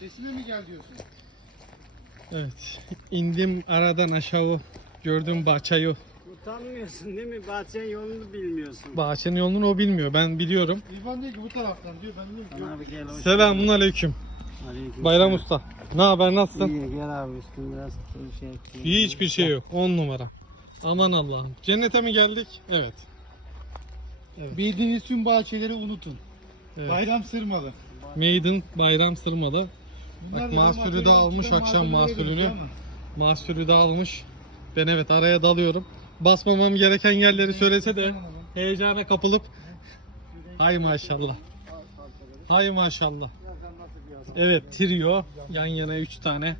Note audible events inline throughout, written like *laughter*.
Sesime mi gel diyorsun? Evet. indim aradan aşağı. Gördüm bahçeyi. Utanmıyorsun değil mi? Bahçenin yolunu bilmiyorsun. Bahçenin yolunu o bilmiyor. Ben biliyorum. İrfan diyor ki bu taraftan diyor. Ben ki yok. Abi gel hoş Selamun aleyküm. Aleyküm Bayram selam. Usta. Ne haber nasılsın? İyi gel abi üstün biraz şey etsin. Hiçbir şey yok. 10 numara. Aman Allah'ım. Cennete mi geldik? Evet. Bildiğiniz tüm bahçeleri unutun. evet. Bayram sırmalı. Maiden bayram sırmalı. Bak, mahsulü de almış, akşam mahsulünü. Mahsulü de almış. Ben evet araya dalıyorum. Basmamam gereken yerleri söylese de heyecana kapılıp hay maşallah. Hay maşallah. Evet trio yan yana 3 tane.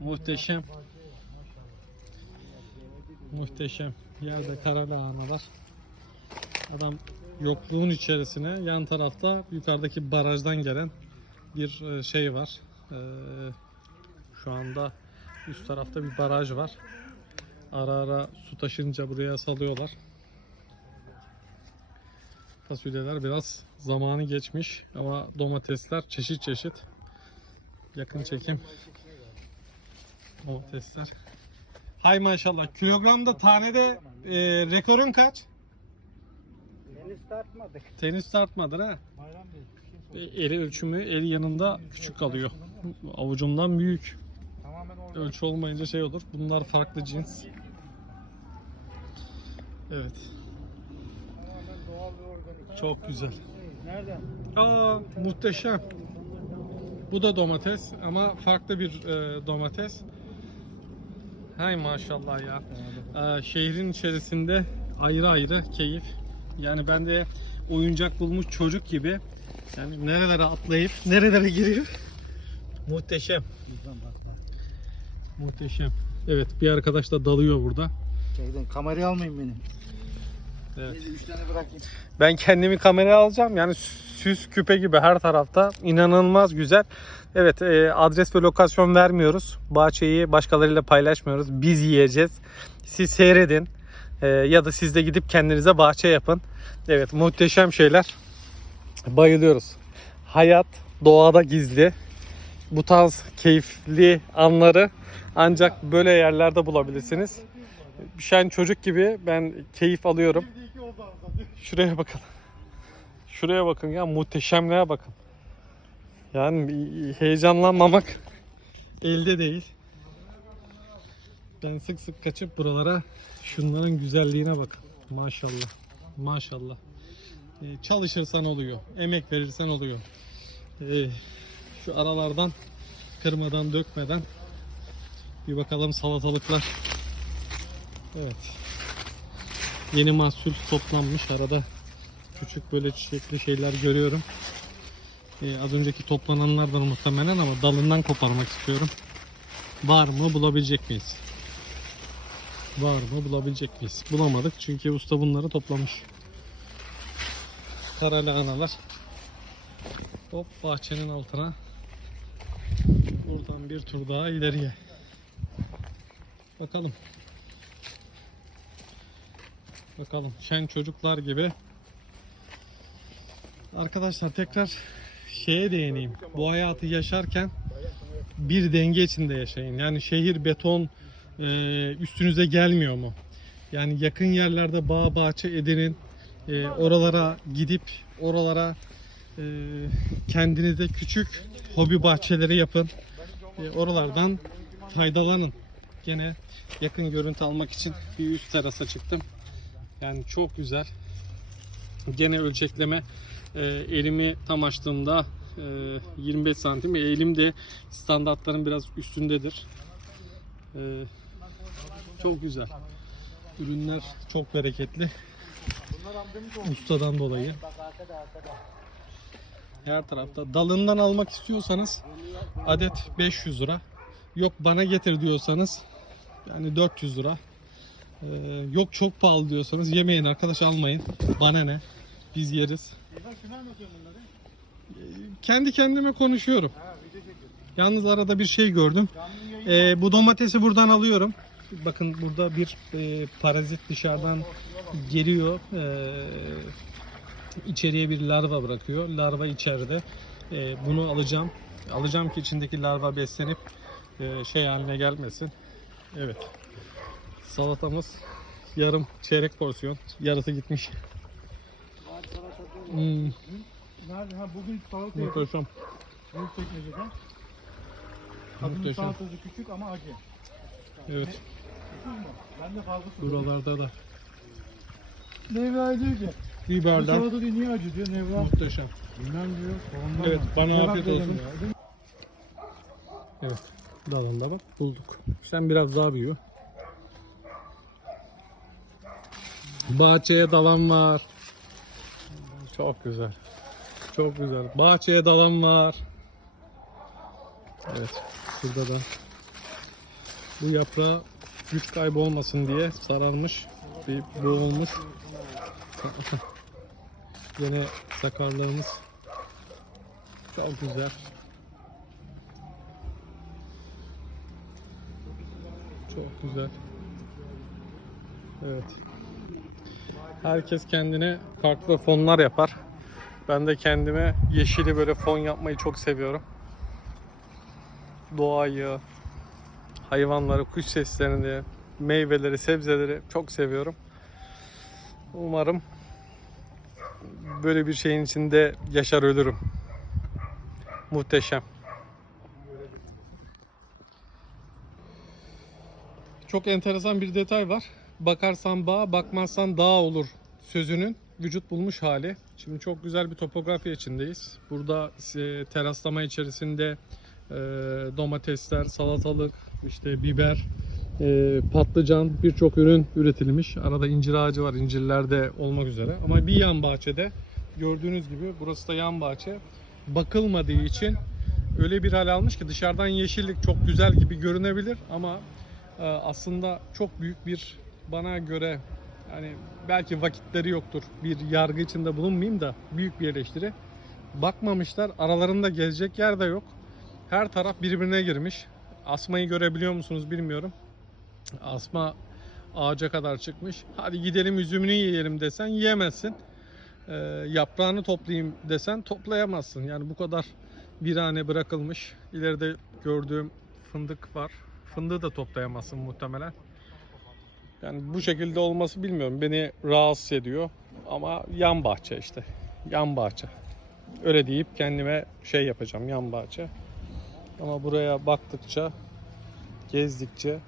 Muhteşem. Muhteşem. Yerde kara lahana var. Adam yokluğun içerisine yan tarafta yukarıdaki barajdan gelen bir e, şey var. Ee, şu anda üst tarafta bir baraj var. Ara ara su taşınca buraya salıyorlar. Fasulyeler biraz zamanı geçmiş ama domatesler çeşit çeşit. Yakın çekim. Domatesler. Hay maşallah. Kilogramda tanede e, rekorun kaç? Henüz tartmadık. Tenis tartmadın ha. E, Eli ölçümü el yanında küçük kalıyor. Avucumdan büyük. Ölçü olmayınca şey olur. Bunlar farklı cins. Evet. Çok güzel. Nereden? Aa muhteşem. Bu da domates ama farklı bir e, domates. Hay maşallah ya. Ee, şehrin içerisinde ayrı ayrı keyif. Yani ben de oyuncak bulmuş çocuk gibi. Yani nerelere atlayıp nerelere girip muhteşem. Muhteşem. Evet bir arkadaş da dalıyor burada. Şeyden kamerayı almayın benim. Evet. Neyse, Üç tane bırakayım. Ben kendimi kameraya alacağım. Yani süs küpe gibi her tarafta. inanılmaz güzel. Evet e, adres ve lokasyon vermiyoruz. Bahçeyi başkalarıyla paylaşmıyoruz. Biz yiyeceğiz. Siz seyredin. E, ya da siz de gidip kendinize bahçe yapın. Evet muhteşem şeyler. Bayılıyoruz. Hayat doğada gizli. Bu tarz keyifli anları ancak böyle yerlerde bulabilirsiniz. Şen çocuk gibi ben keyif alıyorum. Şuraya bakın. Şuraya bakın ya muhteşemliğe bakın. Yani heyecanlanmamak elde değil. Ben sık sık kaçıp buralara şunların güzelliğine bakın. Maşallah. Maşallah. Ee, çalışırsan oluyor. Emek verirsen oluyor. Ee, şu aralardan kırmadan dökmeden bir bakalım salatalıklar. Evet. Yeni mahsul toplanmış. Arada küçük böyle çiçekli şeyler görüyorum. Ee, az önceki toplananlardan muhtemelen ama dalından koparmak istiyorum. Var mı bulabilecek miyiz? Var mı bulabilecek miyiz? Bulamadık çünkü usta bunları toplamış. Kara lahanalar. Hop bahçenin altına. Buradan bir tur daha ileriye. Bakalım. Bakalım şen çocuklar gibi. Arkadaşlar tekrar şeye değineyim. Bu hayatı yaşarken bir denge içinde yaşayın. Yani şehir beton e, üstünüze gelmiyor mu? Yani yakın yerlerde bağ bahçe edinin. E, oralara gidip oralara e, kendinize küçük hobi bahçeleri yapın. E, oralardan faydalanın. Gene yakın görüntü almak için bir üst terasa çıktım. Yani çok güzel. Gene ölçekleme e, elimi tam açtığımda e, 25 santim. E, elim de standartların biraz üstündedir. E, çok güzel. Ürünler çok bereketli. Ustadan dolayı. Her tarafta. Dalından almak istiyorsanız adet 500 lira. Yok bana getir diyorsanız yani 400 lira. Ee, yok çok pahalı diyorsanız yemeyin arkadaş almayın. Bana ne? Biz yeriz. Kendi kendime konuşuyorum. Yalnız arada bir şey gördüm. Ee, bu domatesi buradan alıyorum. Bakın burada bir e, parazit dışarıdan geliyor. Ee, içeriye bir larva bırakıyor. Larva içeride. Ee, bunu alacağım. Alacağım ki içindeki larva beslenip e, şey haline gelmesin. Evet. Salatamız yarım çeyrek porsiyon. Yarısı gitmiş. Hmm, Nerede? Ha bugün salata muhteşem. Büyük çekmecede. Muhteşem. salatası küçük ama acı. Evet. Buralarda da Nevra diyor ki. Bu biberler salata diyor niye acı diyor Nevra. muhteşem. Bilmem diyor. Ondan Evet, bana Nevra afiyet olsun. ya? Evet. Dalında bak bulduk. Sen biraz daha büyü. Bahçeye dalan var. Çok güzel. Çok güzel. Bahçeye dalan var. Evet. Burada da bu yaprağı güç kaybı olmasın diye sararmış. Bir bu olmuş. *laughs* Yine sakarlığımız çok güzel. Çok güzel. Evet. Herkes kendine farklı fonlar yapar. Ben de kendime yeşili böyle fon yapmayı çok seviyorum. Doğayı, hayvanları, kuş seslerini, meyveleri, sebzeleri çok seviyorum. Umarım böyle bir şeyin içinde yaşar ölürüm. Muhteşem. Çok enteresan bir detay var. Bakarsan bağ, bakmazsan dağ olur sözünün vücut bulmuş hali. Şimdi çok güzel bir topografya içindeyiz. Burada e, teraslama içerisinde e, domatesler, salatalık, işte biber, e, patlıcan birçok ürün üretilmiş. Arada incir ağacı var, incirler de olmak üzere. Ama bir yan bahçede gördüğünüz gibi burası da yan bahçe. Bakılmadığı için öyle bir hal almış ki dışarıdan yeşillik çok güzel gibi görünebilir ama ee, aslında çok büyük bir bana göre yani belki vakitleri yoktur. Bir yargı içinde bulunmayayım da büyük bir eleştiri. Bakmamışlar. Aralarında gezecek yer de yok. Her taraf birbirine girmiş. Asmayı görebiliyor musunuz bilmiyorum. Asma ağaca kadar çıkmış. Hadi gidelim üzümünü yiyelim desen yiyemezsin. Ee, yaprağını toplayayım desen toplayamazsın. Yani bu kadar virane bırakılmış. İleride gördüğüm fındık var. Fındığı da toplayamazsın muhtemelen. Yani bu şekilde olması bilmiyorum. Beni rahatsız ediyor. Ama yan bahçe işte. Yan bahçe. Öyle deyip kendime şey yapacağım yan bahçe. Ama buraya baktıkça, gezdikçe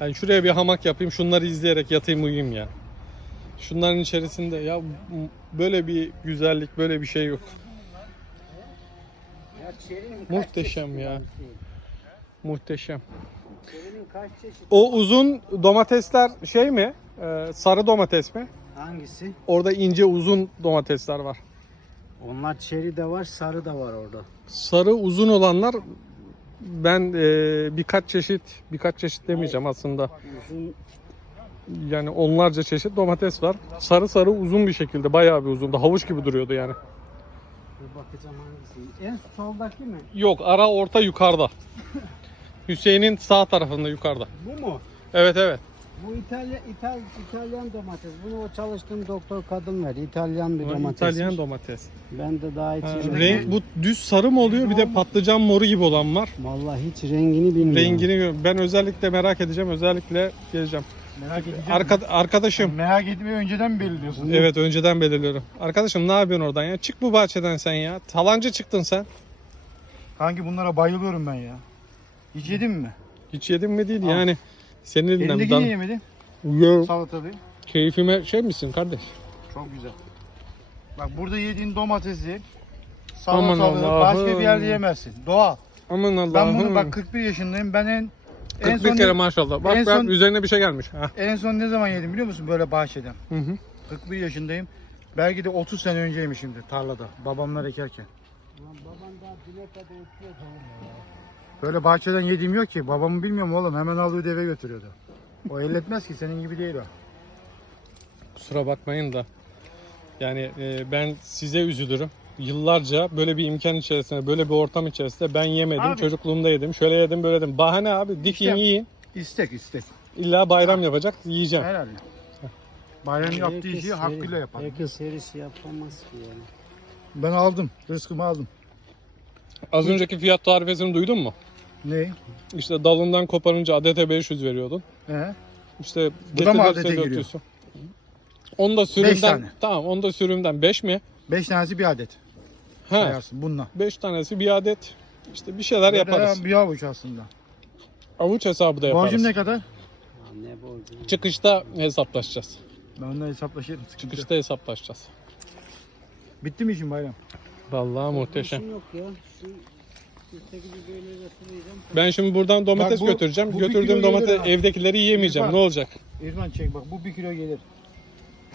yani şuraya bir hamak yapayım, şunları izleyerek yatayım uyuyayım ya. Şunların içerisinde ya böyle bir güzellik, böyle bir şey yok. Ya Muhteşem ya. var? Muhteşem. O uzun domatesler şey mi? Ee, sarı domates mi? Hangisi? Orada ince uzun domatesler var. Onlar çeri de var, sarı da var orada. Sarı uzun olanlar ben e, birkaç çeşit birkaç çeşit demeyeceğim aslında. Uzun Yani onlarca çeşit domates var. Sarı sarı uzun bir şekilde bayağı bir uzundu. Havuç gibi duruyordu yani. bir bakacağım hangisi. En soldaki mi? Yok ara orta yukarıda. *laughs* Hüseyin'in sağ tarafında yukarıda. Bu mu? Evet evet. Bu İtalya, İtal, İtalyan domates. Bunu o çalıştığım doktor kadın verdi. İtalyan bir O domates. İtalyan domates. Ben de daha hiç Ha, yemedim. renk bu düz sarı mı oluyor? Bir de patlıcan moru gibi olan var. Vallahi hiç rengini bilmiyorum. Rengini gör- ben özellikle merak edeceğim. Özellikle geleceğim. Merak edeceğim. Arka, arkadaşım. Merak etmeyi önceden mi belirliyorsun? Evet önceden belirliyorum. Arkadaşım ne yapıyorsun oradan ya? Çık bu bahçeden sen ya. Talancı çıktın sen. Kanki bunlara bayılıyorum ben ya. Hiç yedin mi? Hiç yedin mi değil Al. yani. Senin elinden Elindeki dan- niye yemedin? Yo, Salatalı. Keyfime şey misin kardeş? Çok güzel. Bak burada yediğin domatesi, Aman salatalığı Allah'ım. başka bir yerde yemezsin. Doğal. Aman Allah'ım. Ben bunu bak 41 yaşındayım. Ben en en 41 son kere maşallah. Bak en bak son- üzerine bir şey gelmiş. Ha. en son ne zaman yedim biliyor musun böyle bahçeden? Hı hı. 41 yaşındayım. Belki de 30 sene önce yemişimdir tarlada. Babamlar ekerken. Böyle bahçeden yediğim yok ki. Babamı bilmiyorum oğlum. Hemen alıyordu eve götürüyordu. O elletmez ki. Senin gibi değil o. Kusura bakmayın da. Yani e, ben size üzülürüm. Yıllarca böyle bir imkan içerisinde, böyle bir ortam içerisinde ben yemedim. Abi- Çocukluğumda yedim. Şöyle yedim, böyle yedim. Bahane abi. Dikin İşte- yiyin. İstek istek. İlla bayram yapacak. Yiyeceğim. Herhalde. Bayram yaptığı işi hakkıyla yapar. Herkes her işi yapamaz ki yani. Ben aldım. Rızkımı aldım. Az önceki fiyat tarifesini duydun mu? Ne? İşte dalından koparınca adete 500 veriyordun. He? İşte Bu da mı adete giriyor? 400. Onu da sürümden tane. tamam onu da sürümden 5 mi? 5 tanesi bir adet. Ha. Sayarsın bununla. 5 tanesi bir adet. İşte bir şeyler yaparız. Bir avuç aslında. Avuç hesabı da yaparız. Borcum ne kadar? Ne borcu? Çıkışta hesaplaşacağız. Ben onunla hesaplaşırım. Sıkıntı yok. Çıkışta hesaplaşacağız. Bitti mi işin bayram? Vallahi muhteşem. İşim yok ya. Şu Ben şimdi buradan domates Bak bu- götüreceğim. bu bir Götürdüğüm kilo gelir domates ha. evdekileri yiyemeyeceğim. Bak. Ne olacak? İrfan çek bak bu 1 kilo gelir.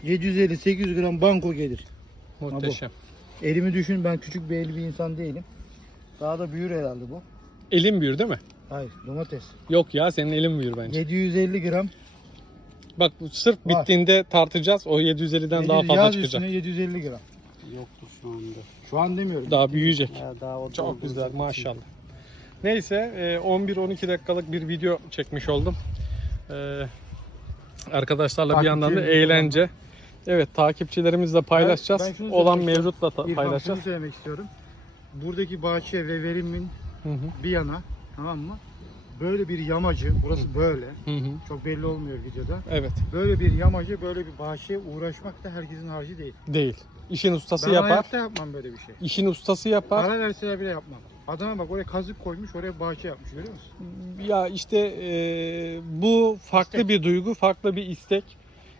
750-800 gram banko gelir. Muhteşem. Elimi düşün ben küçük bir eli bir insan değilim. Daha da büyür herhalde bu. Elim büyür değil mi? Hayır domates. Yok ya senin elin büyür bence. 750 gram. Bak bu sırf Var. bittiğinde tartacağız. O 750'den daha 700 fazla yaz çıkacak. üstüne 750 gram. Yoktur şu anda. Şu an demiyorum. Daha büyüyecek. Ya daha o Çok güzel için. maşallah. Neyse e, 11-12 dakikalık bir video çekmiş oldum. E, Arkadaşlarla bir yandan da eğlence. Evet takipçilerimizle paylaşacağız. Ben- ben Olan mevcutla ta- paylaşacağız. şunu söylemek istiyorum. Buradaki bahçe ve verimin Hı hı, bir yana tamam mı? Böyle bir yamacı, burası böyle. hı hı. Çok belli olmuyor videoda. Evet Böyle bir yamacı, böyle bir bahçeye uğraşmak da herkesin harcı değil. değil. İşin ustası ben yapar. hayatta yapmam böyle bir şey. İşin ustası yapar. Para verseler bile yapmam. Adama bak oraya kazık koymuş, oraya bahçe yapmış görüyor musun? Ya işte e, bu farklı İstek. bir duygu, farklı bir istek.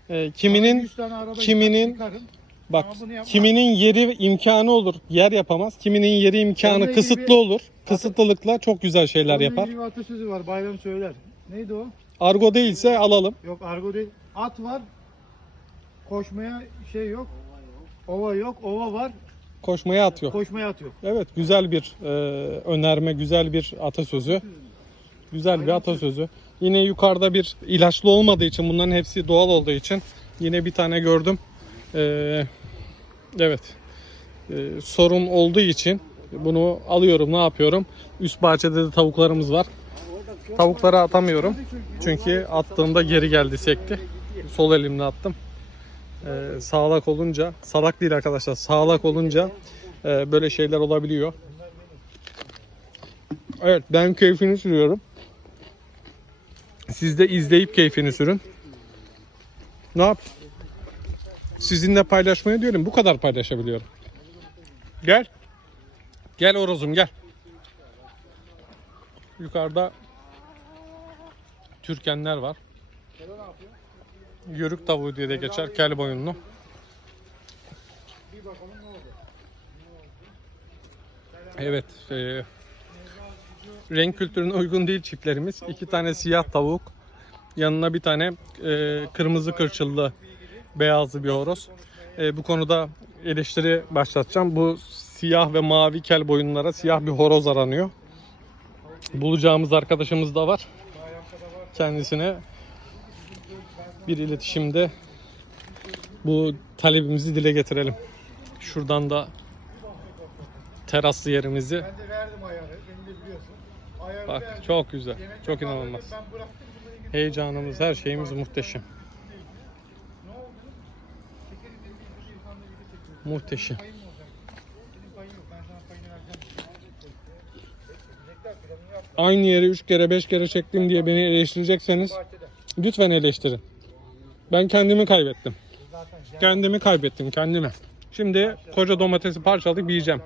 E, kiminin 100 tane araba kiminin-. Bak Ama bunu yapma. kiminin yeri imkanı olur, yer yapamaz. Kiminin yeri imkanı Onunla ilgili kısıtlı bir- olur. Kısıtlılıkla çok güzel şeyler yapar. ilgili bir atasözü var, bayram söyler. Neydi o? Argo değilse alalım. Yok argo değil. At var. Koşmaya şey yok. Ova yok. Ova var. Koşmaya at yok. Koşmaya at yok. Evet güzel bir e, önerme, güzel bir atasözü. Güzel bir atasözü. Yine yukarıda bir ilaçlı olmadığı için bunların hepsi doğal olduğu için yine bir tane gördüm. E, evet. E, sorun olduğu için bunu alıyorum. Ne yapıyorum? Üst bahçede de tavuklarımız var. Tavukları atamıyorum. Çünkü attığımda geri geldi sekti. Sol elimle attım. E, sağlak olunca, salak değil arkadaşlar. Sağlak olunca e, böyle şeyler olabiliyor. Evet ben keyfini sürüyorum. Siz de izleyip keyfini sürün. Ne yap? Sizinle paylaşmayı diyorum. Bu kadar paylaşabiliyorum. Gel. Gel orozum gel. Yukarıda Türkenler var. Yörük tavuğu diye de geçer. Kel boyunlu. Evet. e, renk kültürüne uygun değil çiftlerimiz. İki tane siyah tavuk. Yanına bir tane e, kırmızı kırçıllı beyazlı bir horoz. E, bu konuda eleştiri başlatacağım. Bu siyah ve mavi kel boyunlara siyah bir horoz aranıyor. Bulacağımız arkadaşımız da var. Kendisine bir iletişimde bu talebimizi dile getirelim. Şuradan da teraslı yerimizi Bak çok güzel. Çok inanılmaz. Heyecanımız, her şeyimiz muhteşem. Ne oldu? Şekeri bir bir insanla video çekiyoruz. Muhteşem. Payım mı olacak? Senin payın yok. Ben sana payını vereceğim. Bekler planını yap. Aynı yeri 3 kere 5 kere çektim diye beni eleştirecekseniz lütfen eleştirin. Ben kendimi kaybettim. Kendimi kaybettim kendimi. Şimdi koca domatesi parçaladık yiyeceğim.